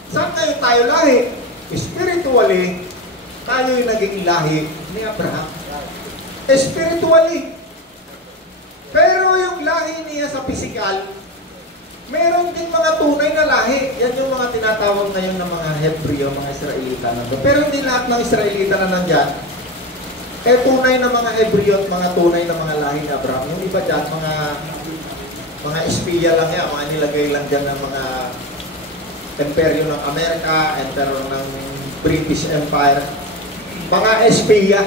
Saan ngayon tayo lahi? Spiritually, tayo'y naging lahi ni Abraham. Spiritually. Pero yung lahi niya sa physical, meron din mga tunay na lahi. Yan yung mga tinatawag ngayon ng mga Hebreo, mga Israelita na doon. Pero hindi lahat ng Israelita na nandyan, tunay na mga Hebreo at mga tunay na mga lahi ni Abraham. Yung iba dyan, mga espiya lang yan, mga nilagay lang dyan ng mga imperyo ng Amerika, imperyo ng British Empire. Mga espiya.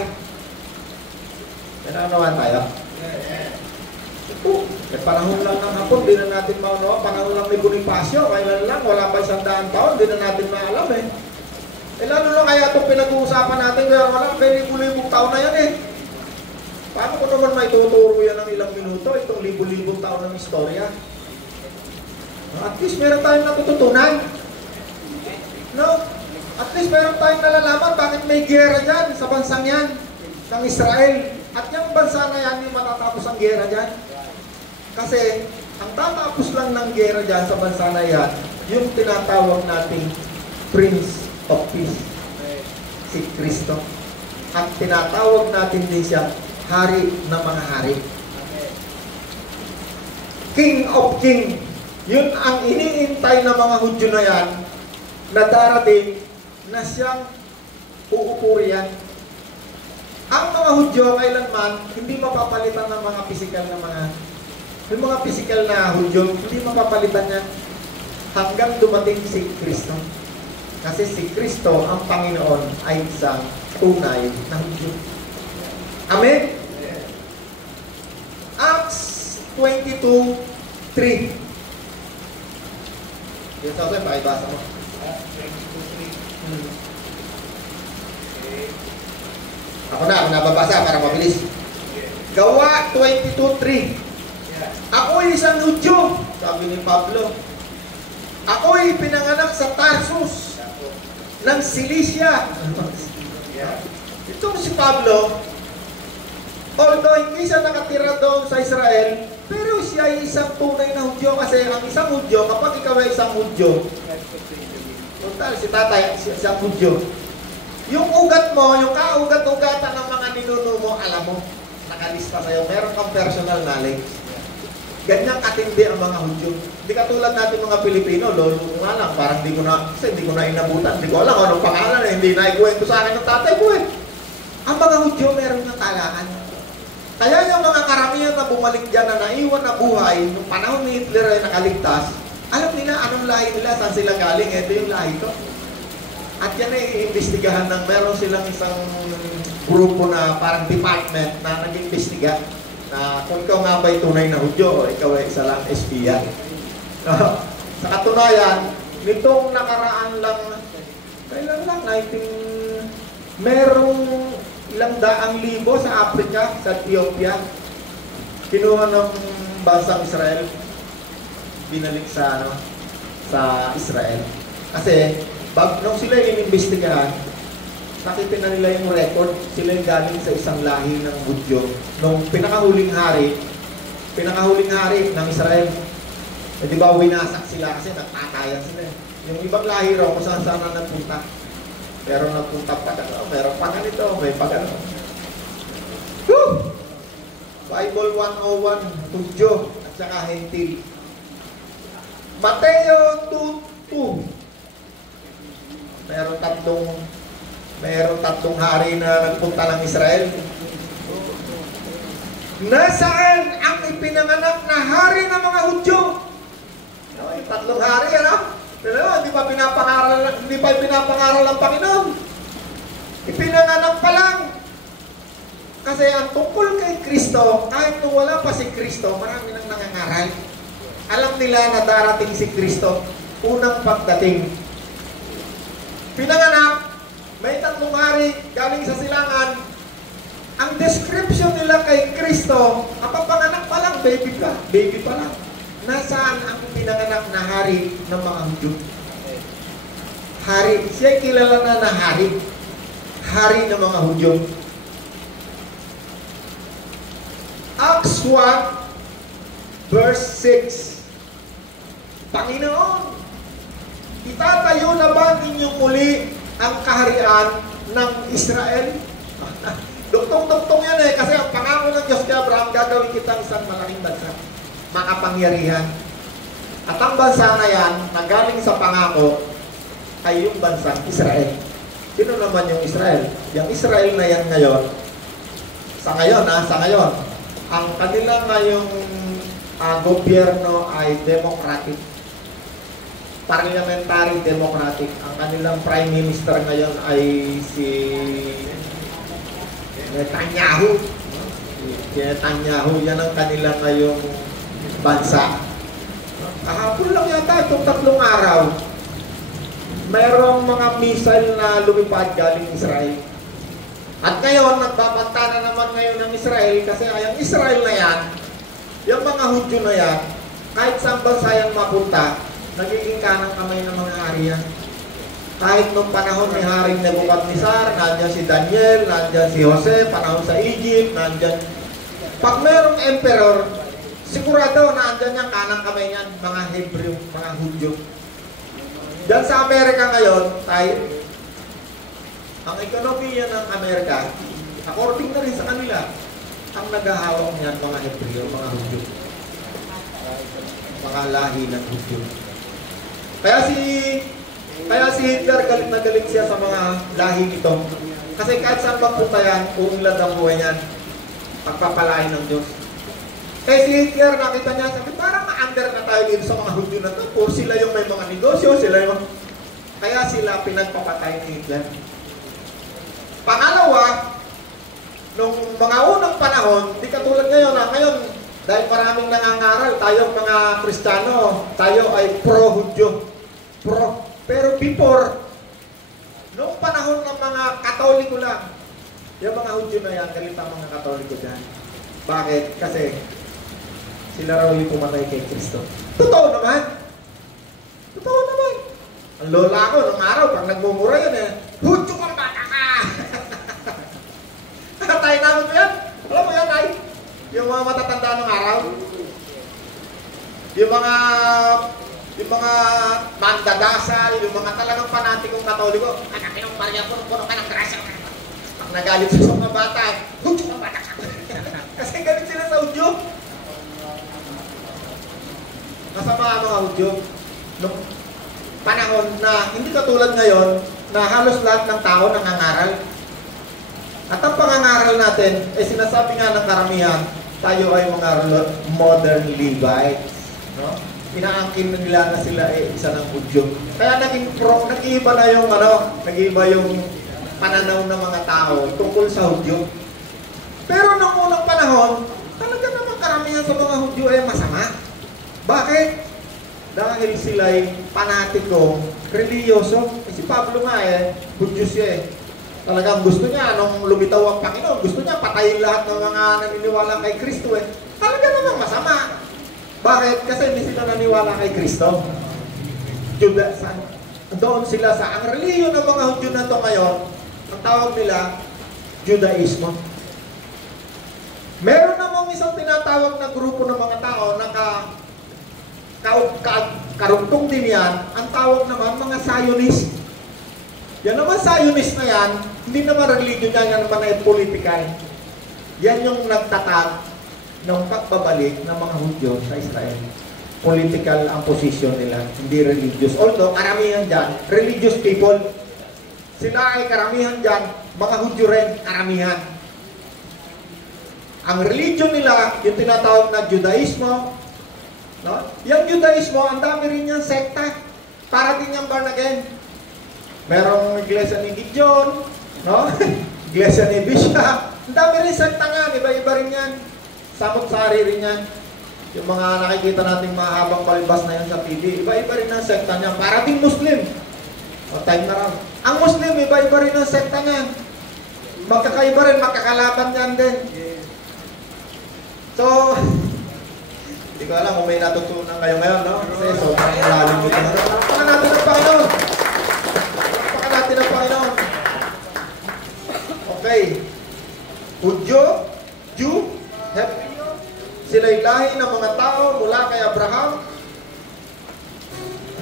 Nananawan tayo? Panahon lang ng hapon, di na natin maunawa. Panahon lang ni Bonifacio, kailan lang, wala pa 100 taon, di na natin maalam eh. Lalo lang kaya itong pinag-uusapan natin, kaya wala, may libu-libong taon na yan eh. Paano ko naman may tuturo yan ng ilang minuto, itong libu-libong taon ng istorya? At least meron tayong natututunan. No? At least meron tayong nalalaman bakit may giyera dyan sa bansang yan, ng Israel. At yung bansa na yan, yung matatapos ang giyera dyan. Kasi, ang tatapos lang ng giyera dyan sa bansa na yan, yung tinatawag nating Prince of Peace. si Kristo. At tinatawag natin din siya hari ng mga hari. King of King. Yun ang iniintay ng mga Hudyo na yan na darating na siyang uupurian. Ang mga Hudyo kailanman hindi mapapalitan ng mga pisikal na yung mga pisikal na Hudyo, hindi mapapalitan yan hanggang dumating si Kristo. Kasi si Kristo, ang Panginoon, ay isang tunay na Hudyo. Amen? Acts 22:3. Yung sa akin, pakibasa mo. Ako nababasa para mabilis. Gawa 22:3. Ako'y isang Hudyo, sabi ni Pablo. Ako'y pinanganak sa Tarsus ng Cilicia. Itong si Pablo, although hindi siya nakatira doon sa Israel, pero siya ay isang tunay na Hudyo kasi ang isang Hudyo, kapag ikaw ay isang Hudyo, total, si tatay, isang Hudyo. Yung ugat mo, yung kaugat-ugatan ng mga ninuno mo, alam mo, nakalista sa'yo, meron kang personal knowledge. Ganyang katindi ang mga Hudyo. Hindi katulad natin mga Pilipino, lolo ko nga lang, parang hindi ko na inabutan, hindi ko alam kung anong pangalan, hindi na ikuwento sa akin ng tatay ko eh. Ang mga Hudyo meron ng talaan. Kaya yung mga karamihan na bumalik dyan na naiwan na buhay, nung panahon ni Hitler ay nakaligtas, alam nila anong lahi nila, saan sila galing, ito yung lahi ko. At yan ay iimbestigahan ng meron silang isang grupo na parang department na nag-imbestiga na kung ikaw nga ba'y tunay na Hudyo o ikaw ay isa lang espiya. Sa katunayan, nitong nakaraan lang, kailan lang, merong ilang daang libo sa Africa, sa Ethiopia, kinuha ng bansang Israel, binalik sa Israel. Kasi, nung sila yung inimbestigahan, nakita na nila yung record, sila yung galing sa isang lahi ng Hudyo. Nung pinakahuling hari ng Israel, eh di ba winasak sila kasi nagtatayan sila. Yung ibang lahi raw kung saan na nagpunta. Pero nagpunta pa meron pa ganito, may pa gano. Bible 101, Hudyo at saka Hentil. Mateo 2:2. Meron tatlong hari na nagpunta ng Israel. Nasaan ang ipinanganak na hari ng mga Hudyo? Yung tatlong hari, hindi pa pinapangaral ng Panginoon. Ipinanganak pa lang. Kasi ang tungkol kay Kristo, kahit nung wala pa si Kristo, marami nang nangangaral. Alam nila na darating si Kristo, unang pagdating. Pinanganak, may tatlong hari galing sa silangan. Ang description nila kay Kristo, ang papanganak pa lang, baby pa lang. Nasaan ang pinanganak na hari ng mga Hudyo? Hari, siya kilala na hari. Hari ng mga Hudyo. Acts 1, verse 6. Panginoon, itatayo na ba ninyong muli ang kaharian ng Israel? Duktong-duktong yan kasi ang pangako ng Diyos kay Abraham, gagawin kitang isang malaking bansa, makapangyarihan. At ang bansa na yan, na galing sa pangako, ay yung bansang Israel. Sino naman yung Israel? Yung Israel na yan ngayon, sa ngayon, ang kanilang ngayong gobyerno ay democratic. Parliamentary democratic. Ang kanilang prime minister ngayon ay si Netanyahu. Yan ang kanilang ngayong bansa. Kahapon lang yata itong 3 araw, mayroong mga missile na lumipad galing Israel. At ngayon, nagbabanta na naman ngayon ng Israel kasi ang Israel na yan, yung mga Hudyo na yan, kahit saan bansa yung mapunta, nagiging kanang kamay ng mga hari yan. Kahit nung panahon ni Haring Nebuchadnezzar, nandiyan si Daniel, nandiyan si Jose, panahon sa Egypt, nandiyan. Pag mayroong emperor, sigurado nandiyan yung kanang kamay niyan, mga Hebrew, mga Hudyo. Diyan sa Amerika ngayon, tayo, Ang ekonomiya ng Amerika, according na rin sa kanila, ang naghahawak niyan mga Hebreo, mga Hudyo. Mga lahi ng Hudyo. Kaya si Hitler galit na galit siya sa mga lahi ito. Kasi kahit saan magpunta yan, uunlad ang buhay niyan. Pagpapalain ng Diyos. Kaya si Hitler, nakita niya, sabi, parang ma-under na tayo dito sa mga Hudyo na ito. Puro sila yung may mga negosyo, kaya sila pinagpapatay ni Hitler. Pangalawa, nung mga unang panahon, di katulad ngayon, ngayon, dahil maraming nangangaral, tayo mga Kristiyano, tayo ay pro-Hudyo. Pero before, nung panahon ng mga Katoliko lang, yung mga Hudyo na yan, galit ang mga Katoliko dyan. Bakit? Kasi sila raw yung pumatay kay Kristo. Totoo naman. Totoo naman. Ang lola ko, nung araw, pag nagmumura yun Hudyo kang bata ka! Tayo namin ko yan. Alam mo yan, ay? Yung mga matatanda ng araw. Yung mga mandadasal, yung mga talagang fanatikong Katoliko, anak ng Maria, puno ka ng grasya. Pag nagalit sa mga bata, Hudyo kang bata ka! Kasi galit sila sa Hudyo. Masama ang mga Hudyo. Nung panahon na hindi katulad ngayon, na halos lahat ng tao nangangaral. At ang pangangaral natin, sinasabi nga ng karamihan, tayo ay mga modern Levites. No? Inaangkin nila na sila isa ng Hudyo. Kaya nag-iiba na yung nag-iiba yung pananaw ng mga tao tungkol sa Hudyo. Pero nung unang panahon, talaga naman karamihan sa mga Hudyo ay masama. Bakit? Dahil sila'y panatiko, religyoso. Si Pablo nga Hudyo siya Talagang gusto niya, nung lumitaw ang Panginoon, gusto niya patayin lahat ng mga naniniwala kay Kristo Talaga naman masama. Bakit? Kasi hindi sila naniwala kay Kristo. Doon sila sa, ang reliyon ng mga Hudyo na ito ngayon, ang tawag nila, Judaismo. Meron namang isang tinatawag na grupo ng mga tao na karugtong din yan, ang tawag naman mga Zionist. Yan naman Zionist na yan, hindi naman religion yan naman ay political. Yan yung nagtatag ng pagbabalik ng mga Hudyo sa Israel. Political ang position nila, hindi religious. Although, karamihan dyan, religious people. Sila ay karamihan dyan, mga Hudyo rin, karamihan. Ang religion nila, yung tinatawag na Judaismo, no? Yung Judaismo, ang dami rin yung sekta. Para din yung born again. Merong iglesia ni Gideon, no? Iglesia ni Bishop. Ang dami rin sekta nga, iba-iba rin yan. Samot-sari rin yan. Yung mga nakikita nating mahabang palibas na yan sa TV, iba-iba rin ang sekta niya. Para din Muslim. O, time na rin. Ang Muslim, iba-iba rin ang sekta niya. Magkakaiba rin, magkakalaban yan din. So, hindi ko alam kung may natutunan kayo ngayon, no? Kasi sobrang lalim ito. Pakpan natin ang Panginoon. Pakpan natin ang Panginoon. Okay. Hudyo, Jew, Hebreo, sila'y lahi ng mga tao mula kay Abraham.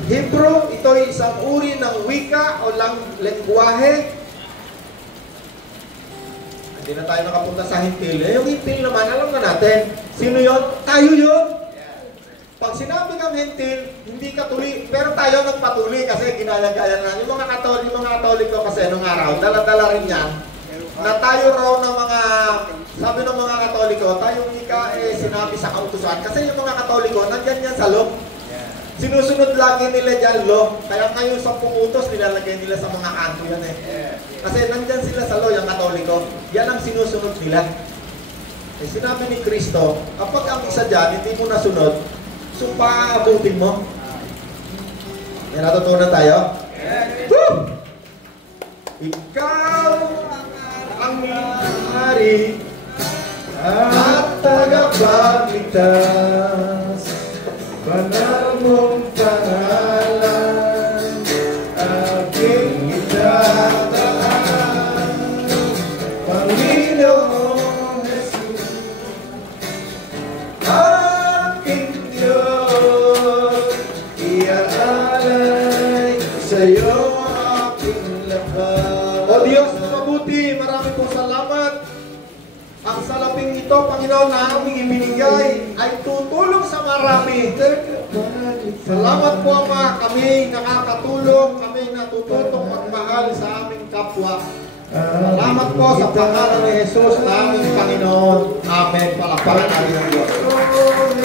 Hebrew, ito'y isang uri ng wika o lengguwahe. Hindi na tayo nakapunta sa Hintil. Yung Hintil naman, alam na natin. Sino yon? Tayo yon. Pag sinabi kang Hintil, hindi katuli, pero tayo nagpatuli kasi ginaya-gaya na. Yung mga Katoliko kasi nung araw, dala-dala rin yan, na tayo raw ng mga, sabi ng mga Katoliko, tayong ika sinabi sa kautusan. Kasi yung mga Katoliko, nandyan yan sa law. Sinusunod lagi nila dyan law. Kaya ngayon sa utos, nilalagay nila sa mga kanto yan Kasi nandyan sila sa law, yung Katoliko. Yan ang sinusunod nila. Sinabi ni Kristo, kapag ang isa dyan, hindi mo nasunod, so paabutin mo. May natutunan tayo? Woo! Ikaw ang hari at tagapagligtas, banal mong pangalan, aking itataan, Panginoon Jesus, aking Diyos, iaalay sa'yo aking lakas. O Diyos na mabuti, marami pong salamat. Ang salaping ito, Panginoon, na aming ibinigay ay tutulong sa marami. Salamat po, Ama, kami nakakatulong, kami natututong magmahal sa aming kapwa. Salamat po sa pangalan ni Jesus na aming Panginoon. Amen. Palakpakan natin ang Diyos.